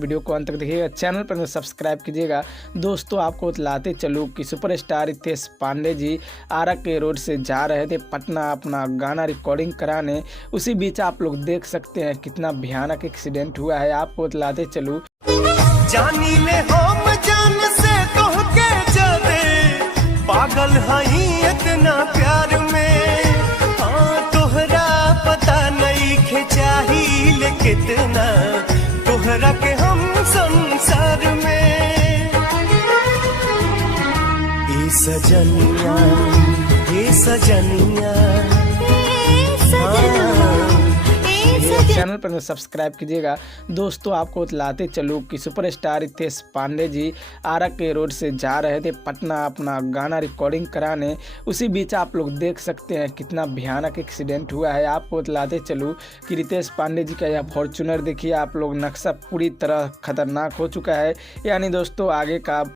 Video को अंत तक देखिएगा, चैनल पर सब्सक्राइब कीजिएगा। दोस्तों आपको बतलाते चलूँ कि सुपरस्टार रितेश पांडे जी आरा के रोड से जा रहे थे पटना अपना गाना रिकॉर्डिंग कराने। उसी बीच आप लोग देख सकते हैं कितना भयानक एक्सीडेंट हुआ है। आपको बतलाते चलूँ जानी ले हम जान से तोहके जादे पागल हई इतना प्यार में। हाँ तोहरा पता नहीं खे चाहिए कितना तोहरा के हम संसार में। ए सजनिया ए सजनिया चैनल पर सब्सक्राइब कीजिएगा। दोस्तों आपको बतलाते चलूँ कि सुपरस्टार रितेश पांडे जी आरा के रोड से जा रहे थे पटना अपना गाना रिकॉर्डिंग कराने। उसी बीच आप लोग देख सकते हैं कितना भयानक एक्सीडेंट हुआ है। आपको बतलाते चलूँ कि रितेश पांडे जी का यह फॉर्चूनर देखिए आप लोग, नक्शा पूरी तरह खतरनाक हो चुका है। यानी दोस्तों आगे का